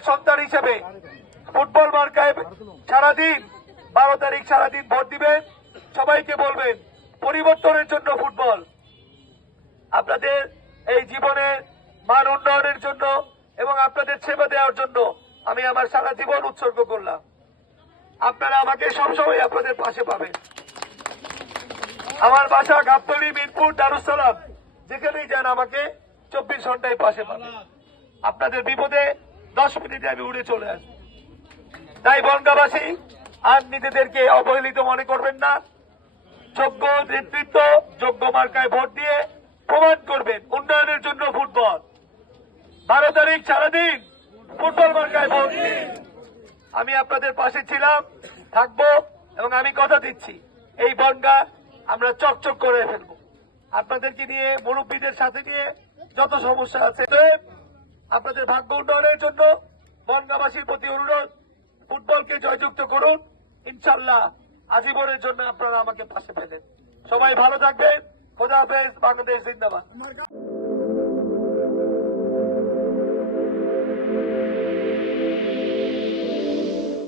ফুটবলের সন্তান হিসেবে ফুটবল মার্কায় সারাদিন 12 তারিখ সারাদিন ভোট দিবেন। সবাইকে বলবেন পরিবর্তনের জন্য ফুটবল, আপনাদের এই জীবনের মান উন্নয়নের জন্য এবং আপনাদের সেবা দেওয়ার জন্য আমি আমার সারা জীবন উৎসর্গ করলাম। আপনারা আমাকে সবসময় আপনাদের পাশে পাবেন। আমার বাসা গাবতলী, মিরপুর, দারুসালাম, যেখানেই যান আমাকে 24 ঘন্টায় পাশে পাবেন। আপনাদের বিপদে 10 মিনিটে আমি উড়ে চলে আসবো। তাই বনগাঁবাসী আর নিজেদেরকে অবহেলিত মনে করবেন না। যোগ্য নেতৃত্ব, যোগ্য মার্কায় ভোট দিয়ে প্রমাণ করবেন উন্নয়নের জন্য ফুটবল। 12 তারিখ সারাদিন ফুটবল মার্কায় ভোট দিন। আমি আপনাদের পাশে ছিলাম, থাকবো, এবং আমি কথা দিচ্ছি এই বনগাঁ আমরা চকচক করে ফেলবো। আপনাদেরকে নিয়ে, মুরব্বীদের সাথে নিয়ে যত সমস্যা আছে, আপনাদের ভাগ্য উন্নয়নের জন্য বনগাঁবাসীর প্রতি অনুরোধ, ফুটবলকে জয়যুক্ত করুন। ইনশাল্লাহ আজীবনের জন্য আপনারা আমাকে পাশে পেলেন। সবাই ভালো থাকবেন। খোদা হাফেজ। বাংলাদেশ জিন্দাবাদ।